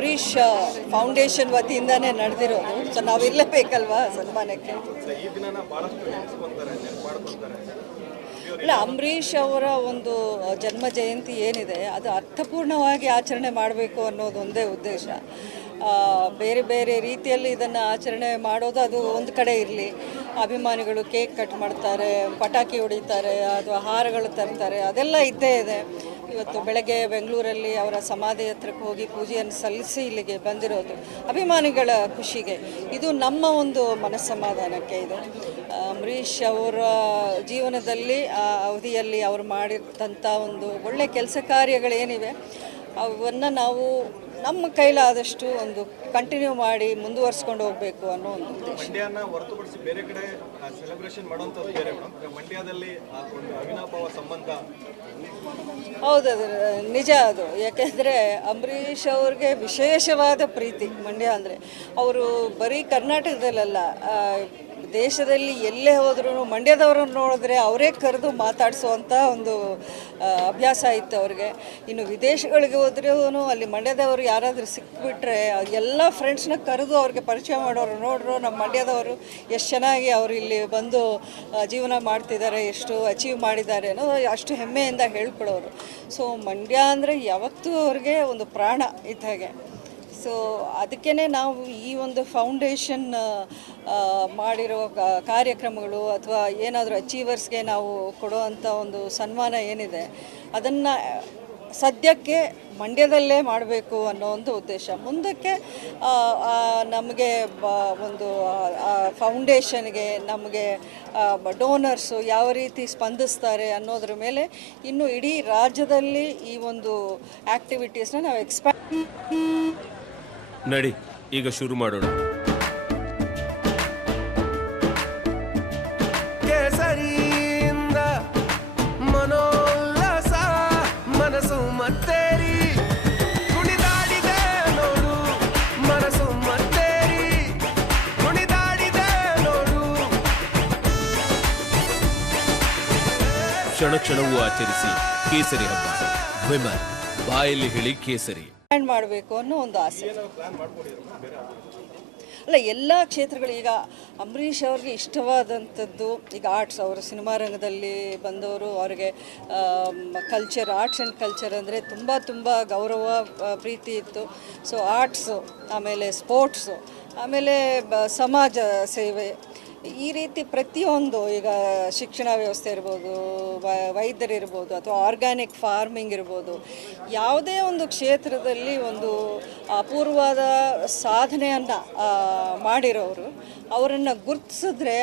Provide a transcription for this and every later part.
Ambareesh foundation ವತಿಯಿಂದನೇ ನಡೆದಿರೋದು. So ನಾವಿರಲೇಬೇಕಲ್ವಾ ಸನ್ಮಾನಕ್ಕೆ. ಇಲ್ಲ, ಅಂಬರೀಷ್ ಅವರ ಒಂದು ಜನ್ಮ ಜಯಂತಿ ಏನಿದೆ ಅದು ಅರ್ಥಪೂರ್ಣವಾಗಿ ಆಚರಣೆ ಮಾಡಬೇಕು ಅನ್ನೋದು ಒಂದೇ ಉದ್ದೇಶ. ಬೇರೆ ಬೇರೆ ರೀತಿಯಲ್ಲಿ ಇದನ್ನು ಆಚರಣೆ ಮಾಡೋದು ಅದು ಒಂದು ಕಡೆ ಇರಲಿ. ಅಭಿಮಾನಿಗಳು ಕೇಕ್ ಕಟ್ ಮಾಡ್ತಾರೆ, ಪಟಾಕಿ ಹೊಡಿತಾರೆ, ಅಥವಾ ಹಾರಗಳು ತರ್ತಾರೆ, ಅದೆಲ್ಲ ಇದ್ದೇ ಇದೆ. ಇವತ್ತು ಬೆಳಗ್ಗೆ ಬೆಂಗಳೂರಲ್ಲಿ ಅವರ ಸಮಾಧಿ ಹತ್ರಕ್ಕೆ ಹೋಗಿ ಪೂಜೆಯನ್ನು ಸಲ್ಲಿಸಿ ಇಲ್ಲಿಗೆ ಬಂದಿರೋದು ಅಭಿಮಾನಿಗಳ ಖುಷಿಗೆ. ಇದು ನಮ್ಮ ಒಂದು ಮನಸ್ಸಮಾಧಾನಕ್ಕೆ. ಇದು ಅಂಬರೀಷ್ ಅವರ ಜೀವನದಲ್ಲಿ ಆ ಅವಧಿಯಲ್ಲಿ ಅವರು ಮಾಡಿದಂಥ ಒಂದು ಒಳ್ಳೆ ಕೆಲಸ ಕಾರ್ಯಗಳೇನಿವೆ ಅವನ್ನು ನಾವು ನಮ್ಮ ಕೈಲಾದಷ್ಟು ಒಂದು ಕಂಟಿನ್ಯೂ ಮಾಡಿ ಮುಂದುವರಿಸ್ಕೊಂಡು ಹೋಗಬೇಕು ಅನ್ನೋ ಒಂದು ಉದ್ದೇಶ. ಮಂಡ್ಯನ ಹೊರತುಪಡಿಸಿ ಬೇರೆ ಕಡೆ ಸೆಲೆಬ್ರೇಷನ್ ಮಾಡುವಂಥದ್ದು ಬೇರೆ ಮೇಡಮ್. ಮಂಡ್ಯದಲ್ಲಿ ಒಂದು ಅವಿನಾಭಾವ ಸಂಬಂಧ. ಹೌದು, ಅದು ನಿಜ. ಅದು ಯಾಕೆಂದರೆ ಅಂಬರೀಷ್ ಅವ್ರಿಗೆ ವಿಶೇಷವಾದ ಪ್ರೀತಿ ಮಂಡ್ಯ ಅಂದರೆ. ಅವರು ಬರೀ ಕರ್ನಾಟಕದಲ್ಲ, ದೇಶದಲ್ಲಿ ಎಲ್ಲೇ ಹೋದ್ರೂ ಮಂಡ್ಯದವ್ರನ್ನ ನೋಡಿದ್ರೆ ಅವರೇ ಕರೆದು ಮಾತಾಡಿಸುವಂಥ ಒಂದು ಅಭ್ಯಾಸ ಇತ್ತು ಅವ್ರಿಗೆ. ಇನ್ನು ವಿದೇಶಗಳಿಗೆ ಹೋದ್ರೂ ಅಲ್ಲಿ ಮಂಡ್ಯದವರು ಯಾರಾದರೂ ಸಿಕ್ಬಿಟ್ರೆ ಎಲ್ಲ ಫ್ರೆಂಡ್ಸ್ನ ಕರೆದು ಅವ್ರಿಗೆ ಪರಿಚಯ ಮಾಡೋರು. ನೋಡ್ರು ನಮ್ಮ ಮಂಡ್ಯದವರು ಎಷ್ಟು ಚೆನ್ನಾಗಿ ಅವರು ಇಲ್ಲಿ ಬಂದು ಜೀವನ ಮಾಡ್ತಿದ್ದಾರೆ, ಎಷ್ಟು ಅಚೀವ್ ಮಾಡಿದ್ದಾರೆ ಅನ್ನೋ ಅಷ್ಟು ಹೆಮ್ಮೆಯಿಂದ ಹೇಳ್ಕೊಡೋರು. ಸೊ ಮಂಡ್ಯ ಅಂದರೆ ಯಾವತ್ತೂ ಅವ್ರಿಗೆ ಒಂದು ಪ್ರಾಣ ಇದ್ದ ಹಾಗೆ. ಸೊ ಅದಕ್ಕೇ ನಾವು ಈ ಒಂದು ಫೌಂಡೇಶನ್ ಮಾಡಿರೋ ಕಾರ್ಯಕ್ರಮಗಳು ಅಥವಾ ಏನಾದರೂ ಅಚೀವರ್ಸ್ಗೆ ನಾವು ಕೊಡುವಂಥ ಒಂದು ಸನ್ಮಾನ ಏನಿದೆ ಅದನ್ನು ಸದ್ಯಕ್ಕೆ ಮಂಡ್ಯದಲ್ಲೇ ಮಾಡಬೇಕು ಅನ್ನೋ ಒಂದು ಉದ್ದೇಶ. ಮುಂದಕ್ಕೆ ನಮಗೆ ಒಂದು ಫೌಂಡೇಶನ್ಗೆ ನಮಗೆ ಡೋನರ್ಸು ಯಾವ ರೀತಿ ಸ್ಪಂದಿಸ್ತಾರೆ ಅನ್ನೋದ್ರ ಮೇಲೆ ಇನ್ನು ಇಡೀ ರಾಜ್ಯದಲ್ಲಿ ಈ ಒಂದು ಆ್ಯಕ್ಟಿವಿಟೀಸ್ನ ನಾವು ನಡಿ ಈಗ ಶುರು ಮಾಡೋಣ. ಕೇಸರಿಯಿಂದ ಮನೋಲ್ಲಾಸ ಮನಸ್ಸು ಮತ್ತೇರಿ ಕುಣಿದಾಡಿದೆ ನೋಡು, ಮನಸ್ಸು ಮತ್ತೇರಿ ಕುಣಿದಾಡಿದೆ ನೋಡು. ಕ್ಷಣ ಕ್ಷಣವೂ ಆಚರಿಸಿ ಕೇಸರಿ ಹಬ್ಬ. ವಿಮಲ್ ಬಾಯಲ್ಲಿ ಹೇಳಿ ಕೇಸರಿ ಮಾಡಬೇಕು ಅನ್ನೋ ಒಂದು ಆಸೆ. ಅಲ್ಲ, ಎಲ್ಲ ಕ್ಷೇತ್ರಗಳು ಈಗ ಅಂಬರೀಷ್ ಅವ್ರಿಗೆ ಇಷ್ಟವಾದಂಥದ್ದು ಈಗ ಆರ್ಟ್ಸ್. ಅವರು ಸಿನಿಮಾ ರಂಗದಲ್ಲಿ ಬಂದವರು, ಅವರಿಗೆ ಕಲ್ಚರ್, ಆರ್ಟ್ಸ್ ಆ್ಯಂಡ್ ಕಲ್ಚರ್ ಅಂದರೆ ತುಂಬ ಗೌರವ ಪ್ರೀತಿ ಇತ್ತು. ಸೊ ಆರ್ಟ್ಸು, ಆಮೇಲೆ ಸ್ಪೋರ್ಟ್ಸು, ಆಮೇಲೆ ಸಮಾಜ ಸೇವೆ, ಈ ರೀತಿ ಪ್ರತಿಯೊಂದು, ಈಗ ಶಿಕ್ಷಣ ವ್ಯವಸ್ಥೆ ಇರ್ಬೋದು, ವೈದ್ಯರಿರ್ಬೋದು, ಅಥವಾ ಆರ್ಗ್ಯಾನಿಕ್ ಫಾರ್ಮಿಂಗ್ ಇರ್ಬೋದು, ಯಾವುದೇ ಒಂದು ಕ್ಷೇತ್ರದಲ್ಲಿ ಒಂದು ಅಪೂರ್ವವಾದ ಸಾಧನೆಯನ್ನು ಮಾಡಿರೋರು, ಅವರನ್ನು ಗುರುತಿಸಿದ್ರೆ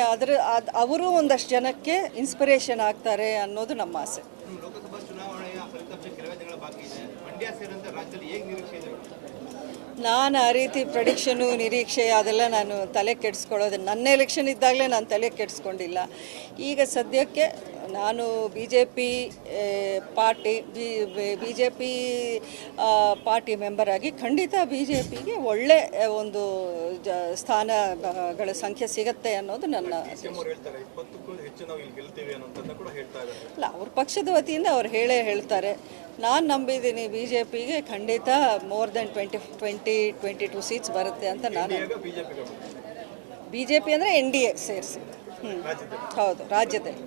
ಅವರು ಒಂದಷ್ಟು ಜನಕ್ಕೆ ಇನ್ಸ್ಪಿರೇಷನ್ ಆಗ್ತಾರೆ ಅನ್ನೋದು ನಮ್ಮ ಆಸೆ. ಲೋಕಸಭಾ ಚುನಾವಣೆಯ ಫಲಿತಾಂಶ ಕೆಲವೇ ದಿನಗಳ ಬಾಕಿ ಇದೆ. ಮಂಡ್ಯ ಸೇರಿದಂತೆ ರಾಜ್ಯದಲ್ಲಿ ಹೇಗೆ ನಿರೀಕ್ಷೆ ಇದೆ? ನಾನು ಆ ರೀತಿ ಪ್ರೆಡಿಕ್ಷನು, ನಿರೀಕ್ಷೆ ಅದೆಲ್ಲ ನಾನು ತಲೆ ಕೆಡಿಸ್ಕೊಳ್ಳೋದು. ನನ್ನ ಎಲೆಕ್ಷನ್ ಇದ್ದಾಗಲೇ ನಾನು ತಲೆ ಕೆಡಿಸ್ಕೊಂಡಿಲ್ಲ. ಈಗ ಸದ್ಯಕ್ಕೆ ನಾನು B J P party member ಆಗಿ ಖಂಡಿತ ಬಿ ಜೆ ಪಿಗೆ ಒಳ್ಳೆ ಒಂದು ಸ್ಥಾನಗಳ ಸಂಖ್ಯೆ ಸಿಗುತ್ತೆ ಅನ್ನೋದು ನನ್ನ. ಅಲ್ಲ, ಅವ್ರ ಪಕ್ಷದ ವತಿಯಿಂದ ಅವ್ರು ಹೇಳ್ತಾರೆ. ನಾನು ನಂಬಿದ್ದೀನಿ ಬಿ ಜೆ ಪಿಗೆ ಖಂಡಿತ ಮೋರ್ ದೆನ್ 22 ಸೀಟ್ಸ್ ಬರುತ್ತೆ ಅಂತ ನಾನು. ಬಿ ಜೆ ಪಿ ಅಂದರೆ ಎನ್ ಡಿ ಎ ಸೇರಿಸಿ. ಹೌದು, ರಾಜ್ಯದಲ್ಲಿ.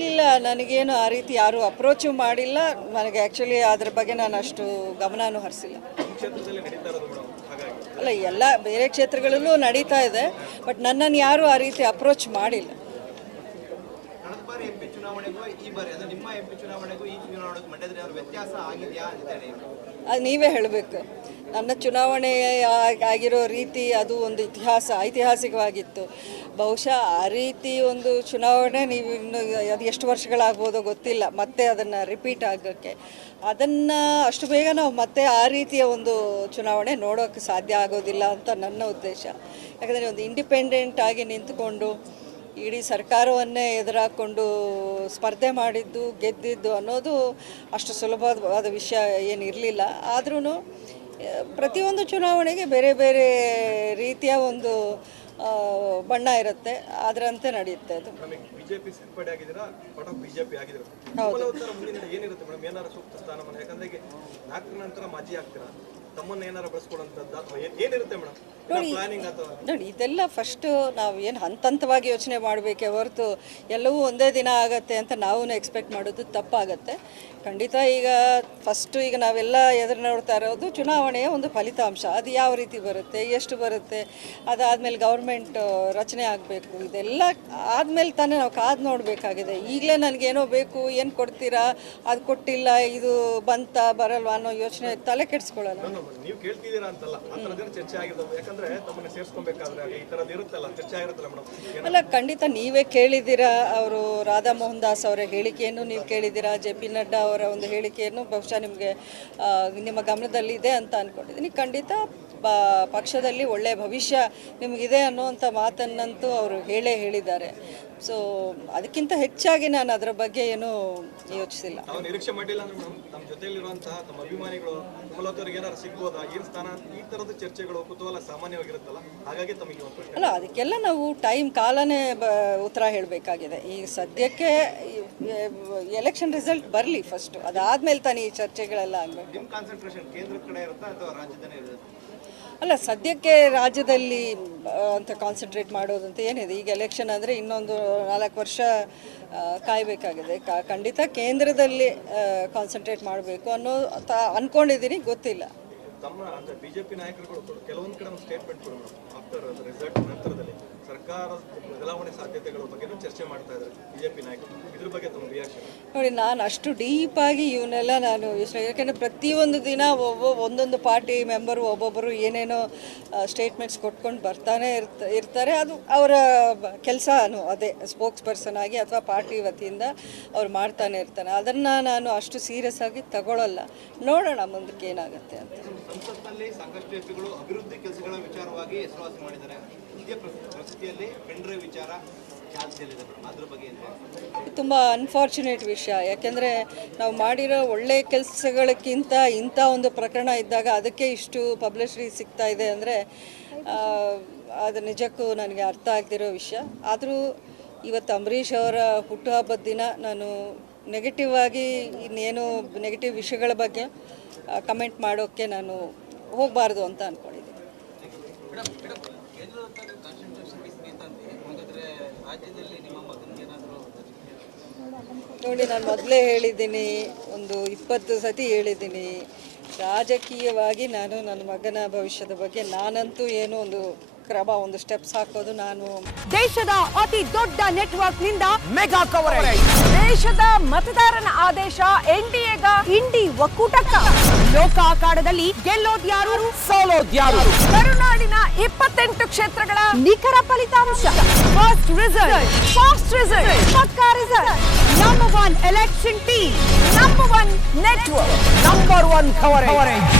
ಇಲ್ಲ, ನನಗೇನು ಆ ರೀತಿ ಯಾರೂ ಅಪ್ರೋಚು ಮಾಡಿಲ್ಲ. ನನಗೆ ಆ್ಯಕ್ಚುಲಿ ಅದ್ರ ಬಗ್ಗೆ ನಾನು ಅಷ್ಟು ಗಮನನೂ ಹರಿಸಿಲ್ಲ. ಅಲ್ಲ, ಎಲ್ಲ ಬೇರೆ ಕ್ಷೇತ್ರಗಳಲ್ಲೂ ನಡೀತಾ ಇದೆ, ಬಟ್ ನನ್ನನ್ನು ಯಾರೂ ಆ ರೀತಿ ಅಪ್ರೋಚ್ ಮಾಡಿಲ್ಲ. ಅದು ನೀವೇ ಹೇಳಬೇಕು. ನನ್ನ ಚುನಾವಣೆ ಆಗಿರೋ ರೀತಿ ಅದು ಒಂದು ಐತಿಹಾಸಿಕವಾಗಿತ್ತು. ಬಹುಶಃ ಆ ರೀತಿ ಒಂದು ಚುನಾವಣೆ ನೀವು ಇನ್ನು ಅದು ಎಷ್ಟು ವರ್ಷಗಳಾಗ್ಬೋದೋ ಗೊತ್ತಿಲ್ಲ, ಮತ್ತೆ ಅದನ್ನು ರಿಪೀಟ್ ಆಗೋಕ್ಕೆ. ಅದನ್ನು ಅಷ್ಟು ಬೇಗ ನಾವು ಮತ್ತೆ ಆ ರೀತಿಯ ಒಂದು ಚುನಾವಣೆ ನೋಡೋಕ್ಕೆ ಸಾಧ್ಯ ಆಗೋದಿಲ್ಲ ಅಂತ ನನ್ನ ಉದ್ದೇಶ. ಯಾಕಂದರೆ ಒಂದು ಇಂಡಿಪೆಂಡೆಂಟ್ ಆಗಿ ನಿಂತುಕೊಂಡು ಇಡೀ ಸರ್ಕಾರವನ್ನೇ ಎದುರಾಕೊಂಡು ಸ್ಪರ್ಧೆ ಮಾಡಿದ್ದು, ಗೆದ್ದಿದ್ದು ಅನ್ನೋದು ಅಷ್ಟು ಸುಲಭವಾದ ವಿಷಯ ಏನಿರಲಿಲ್ಲ. ಆದ್ರೂ ಪ್ರತಿಯೊಂದು ಚುನಾವಣೆಗೆ ಬೇರೆ ಬೇರೆ ರೀತಿಯ ಒಂದು ಬಣ್ಣ ಇರುತ್ತೆ, ಅದರಂತೆ ನಡೆಯುತ್ತೆ ಅದು. ನಮಗೆ ಬಿಜೆಪಿ ಸೇರ್ಪಡೆ ಆಗಿದ್ದೀರಾ, ಪಾರ್ಟ್ ಆಫ್ ಬಿಜೆಪಿ ಆಗಿದ್ದೀರಾ. ಉತ್ತರ ಮುಂದಿನ ಏನಿರುತ್ತೆ ಮೇಡಮ್? ಏನಾರ ಸೂಕ್ತ ಸ್ಥಾನಮಾನ? ಯಾಕಂದ್ರೆ ಈಗ 4 ನಂತರ ಮಾಜಿ ಆಗ್ತೀರಾ, ತಮ್ಮನ್ನ ಏನಾರ ಬಳಸ್ಕೊಳ್ಳೋಂಥದ್ದು ಅಥವಾ ಏನಿರುತ್ತೆ ಮೇಡಮ್ ಪ್ಲಾನಿಂಗ್? ಅಥವಾ ನೋಡಿ, ಇದೆಲ್ಲ ಫಸ್ಟು ನಾವು ಏನು ಹಂತವಾಗಿ ಯೋಚನೆ ಮಾಡಬೇಕೆ ಹೊರತು ಎಲ್ಲವೂ ಒಂದೇ ದಿನ ಆಗತ್ತೆ ಅಂತ ನಾವು ಎಕ್ಸ್ಪೆಕ್ಟ್ ಮಾಡೋದು ತಪ್ಪಾಗತ್ತೆ. ಖಂಡಿತ ಈಗ ಫಸ್ಟು ಈಗ ನಾವೆಲ್ಲ ಎದುರು ನೋಡ್ತಾ ಇರೋದು ಚುನಾವಣೆಯ ಒಂದು ಫಲಿತಾಂಶ. ಅದು ಯಾವ ರೀತಿ ಬರುತ್ತೆ, ಎಷ್ಟು ಬರುತ್ತೆ, ಅದಾದಮೇಲೆ ಗೌರ್ಮೆಂಟ್ ರಚನೆ ಆಗಬೇಕು. ಇದೆಲ್ಲ ಆದಮೇಲೆ ತಾನೇ ನಾವು ಕಾದು ನೋಡಬೇಕಾಗಿದೆ. ಈಗಲೇ ನನಗೇನೋ ಬೇಕು, ಏನು ಕೊಡ್ತೀರಾ, ಅದು ಕೊಟ್ಟಿಲ್ಲ, ಇದು ಬಂತ ಬರಲ್ವಾ ಅನ್ನೋ ಯೋಚನೆ ತಲೆ ಕೆಡಿಸ್ಕೊಳ್ಳಲ್ಲ. ನೀವು ಕೇಳ್ತಿದ್ದೀರಾ ಅಂತಲ್ಲ, ಆ ಥರದ್ದೇನು ಚರ್ಚೆ ಆಗಿರೋದು? ಯಾಕಂದ್ರೆ ತಮ್ಮನ್ನ ಸೇರಿಸ್ಕೊಬೇಕಾದ್ರೆ ಈ ಥರದ್ದು ಇರುತ್ತಲ್ಲ, ಚರ್ಚೆ ಆಗಿರುತ್ತಲ್ಲ ಮೇಡಮ್? ಅಲ್ಲ, ಖಂಡಿತ ನೀವೇ ಕೇಳಿದ್ದೀರಾ. ಅವರು ರಾಧಾ ಮೋಹನ್ ದಾಸ್ ಅವರ ಹೇಳಿಕೆಯನ್ನು ನೀವು ಕೇಳಿದ್ದೀರಾ, JP ನಡ್ಡಾ ಅವರ ಒಂದು ಹೇಳಿಕೆಯನ್ನು ಬಹುಶಃ ನಿಮಗೆ ನಿಮ್ಮ ಗಮನದಲ್ಲಿದೆ ಅಂತ ಅಂದ್ಕೊಂಡಿದ್ದೀನಿ. ಖಂಡಿತ ಪಕ್ಷದಲ್ಲಿ ಒಳ್ಳೆಯ ಭವಿಷ್ಯ ನಿಮಗಿದೆ ಅನ್ನೋವಂಥ ಮಾತನ್ನಂತೂ ಅವರು ಹೇಳಿದ್ದಾರೆ. ಸೊ ಅದಕ್ಕಿಂತ ಹೆಚ್ಚಾಗಿ ನಾನು ಅದರ ಬಗ್ಗೆ ಏನೂ ಯೋಚಿಸಿಲ್ಲ. ನಾವು ನಿರೀಕ್ಷೆ ಮಾಡಿಲ್ಲ ಅಂದ್ರೆ ಮೇಡಮ್, ನಮ್ಮ ಜೊತೆಯಲ್ಲಿರುವಂತಹ ತಮ್ಮ ಅಭಿಮಾನಿಗಳು ಕಮಲವ್ರಿಗೆ ಏನಾರು ಸಿಗ್ಬೋದಾ, ಏನು ಸ್ಥಾನ, ಈ ಥರದ ಚರ್ಚೆಗಳು ಕುತೂಹಲ ಸಾಮಾನ್ಯವಾಗಿರುತ್ತಲ್ಲ, ಹಾಗಾಗಿ ತಮಗೆ ಒಂದು ಪ್ರಶ್ನೆ. ಅಲ್ಲ, ಅದಕ್ಕೆಲ್ಲ ನಾವು ಕಾಲನೇ ಉತ್ತರ ಹೇಳಬೇಕಾಗಿದೆ. ಈ ಸದ್ಯಕ್ಕೆ ಎಲೆಕ್ಷನ್ ರಿಸಲ್ಟ್ ಬರಲಿ ಫಸ್ಟು, ಅದಾದಮೇಲೆ ತಾನೇ ಈ ಚರ್ಚೆಗಳೆಲ್ಲ ಆಗಬೇಕು. ನಿಮ್ಮ ಕಾನ್ಸಂಟ್ರೇಷನ್ ಕೇಂದ್ರದ ಕಡೆ ಇರುತ್ತಾ ಅಥವಾ ರಾಜ್ಯದಲ್ಲೇ ಇರುತ್ತೆ? ಅಲ್ಲ, ಸದ್ಯಕ್ಕೆ ರಾಜ್ಯದಲ್ಲಿ ಅಂತ ಕಾನ್ಸಂಟ್ರೇಟ್ ಮಾಡೋದಂತ ಏನಿದೆ. ಈಗ ಎಲೆಕ್ಷನ್ ಅಂದರೆ ಇನ್ನೊಂದು 4 ವರ್ಷ ಕಾಯಬೇಕಾಗಿದೆ. ಖಂಡಿತ ಕೇಂದ್ರದಲ್ಲಿ ಕಾನ್ಸಂಟ್ರೇಟ್ ಮಾಡಬೇಕು ಅನ್ನೋ ಅಂದ್ಕೊಂಡಿದ್ದೀನಿ, ಗೊತ್ತಿಲ್ಲ. ತಮ್ಮ ಅಂದರೆ ಬಿಜೆಪಿ ನಾಯಕರುಗಳು ಕೆಲವೊಂದು ಕಡೆ ಒಂದು ಸ್ಟೇಟ್ಮೆಂಟ್ ಕೊಡೋಣ, ಆಫ್ಟರ್ ರಿಸಲ್ಟ್ ನಂತರದಲ್ಲಿ ಸರ್ಕಾರ ಬದಲಾವಣೆ ಸಾಧ್ಯತೆಗಳ ಬಗ್ಗೆ ಚರ್ಚೆ ಮಾಡ್ತಾ ಇದ್ದಾರೆ ಬಿಜೆಪಿ ನಾಯಕರು. ಇದ್ರ ಬಗ್ಗೆ ತಮ್ಮ ರಿಯಾಕ್ಷನ್? ನೋಡಿ, ನಾನು ಅಷ್ಟು ಡೀಪಾಗಿ ಇವನ್ನೆಲ್ಲ ನಾನು ಯೋಚನೆ, ಯಾಕೆಂದರೆ ಪ್ರತಿಯೊಂದು ದಿನ ಒಂದೊಂದು ಪಾರ್ಟಿ ಮೆಂಬರು ಒಬ್ಬೊಬ್ಬರು ಏನೇನೋ ಸ್ಟೇಟ್ಮೆಂಟ್ಸ್ ಕೊಟ್ಕೊಂಡು ಬರ್ತಾನೆ ಇರ್ತಾರೆ. ಅದು ಅವರ ಕೆಲಸ, ಅದೇ ಸ್ಪೋಕ್ಸ್ ಪರ್ಸನ್ ಆಗಿ ಅಥವಾ ಪಾರ್ಟಿ ವತಿಯಿಂದ ಅವ್ರು ಮಾಡ್ತಾನೆ ಇರ್ತಾನೆ. ಅದನ್ನು ನಾನು ಅಷ್ಟು ಸೀರಿಯಸ್ ಆಗಿ ತಗೊಳ್ಳಲ್ಲ. ನೋಡೋಣ ಮುಂದಕ್ಕೆ ಏನಾಗುತ್ತೆ ಅಂತ. ಸಂಸತ್ನಲ್ಲಿ ಸಾಕಷ್ಟು ಎಂಪಿಗಳು ಅಭಿವೃದ್ಧಿ ಕೆಲಸಗಳ ವಿಚಾರವಾಗಿ ಹೆಸರುವಾಸಿ ಮಾಡಿದ್ದಾರೆ. ಇದೇ ಪರಿಸ್ಥಿತಿಯಲ್ಲಿ ಪೆಂಡ್ರೈವ್ ವಿಚಾರ ಚಾಲ್ತಿಯಲ್ಲಿದೆ, ಅದ್ರ ಬಗ್ಗೆ ತುಂಬ ಅನ್ಫಾರ್ಚುನೇಟ್ ವಿಷಯ. ಯಾಕೆಂದರೆ ನಾವು ಮಾಡಿರೋ ಒಳ್ಳೆಯ ಕೆಲಸಗಳಕ್ಕಿಂತ ಇಂಥ ಒಂದು ಪ್ರಕರಣ ಇದ್ದಾಗ ಅದಕ್ಕೆ ಇಷ್ಟು ಪಬ್ಲಿಸಿಟಿ ಸಿಗ್ತಾ ಇದೆ ಅಂದರೆ ಅದು ನಿಜಕ್ಕೂ ನನಗೆ ಅರ್ಥ ಆಗ್ತಿರೋ ವಿಷಯ. ಆದರೂ ಇವತ್ತು ಅಂಬರೀಷ್ ಅವರ ಹುಟ್ಟುಹಬ್ಬದ ದಿನ ನಾನು ನೆಗೆಟಿವ್ ಆಗಿ ಇನ್ನೇನು ನೆಗೆಟಿವ್ ವಿಷಯಗಳ ಬಗ್ಗೆ ಕಮೆಂಟ್ ಮಾಡೋಕ್ಕೆ ನಾನು ಹೋಗಬಾರ್ದು ಅಂತ ಅಂದ್ಕೊಂಡಿದ್ದೀನಿ. ನೋಡಿ, ನಾನು ಮೊದಲೇ ಹೇಳಿದ್ದೀನಿ, ಒಂದು 20 ಸತಿ ಹೇಳಿದ್ದೀನಿ, ರಾಜಕೀಯವಾಗಿ ನಾನು ನನ್ನ ಮಗನ ಭವಿಷ್ಯದ ಬಗ್ಗೆ ನಾನಂತೂ ಏನೋ ಒಂದು ಸ್ಟೆಪ್ಸ್ ಹಾಕೋದು ನಾನು. ದೇಶದ ಅತಿ ದೊಡ್ಡ ನೆಟ್ವರ್ಕ್ ನಿಂದ ಮೆಗಾ ಕವರೇಜ್. ದೇಶದ ಮತದಾರನ ಆದೇಶ NDAಗ ಇಂಡಿ ಒಕ್ಕೂಟಕ್ಕ. ಲೋಕ ಅಖಾಡದಲ್ಲಿ ಗೆಲ್ಲೋದ್ಯಾರು, ಸೋಲೋದ್ಯಾರು. ಕರುನಾಡಿನ 28 ಕ್ಷೇತ್ರಗಳ ನಿಖರ ಫಲಿತಾಂಶ. ಫಾಸ್ಟ್ ರಿಸಲ್ಟ್, ಪಕ್ಕಾ result. Number 1 election team, number 1 network, number 1 coverage.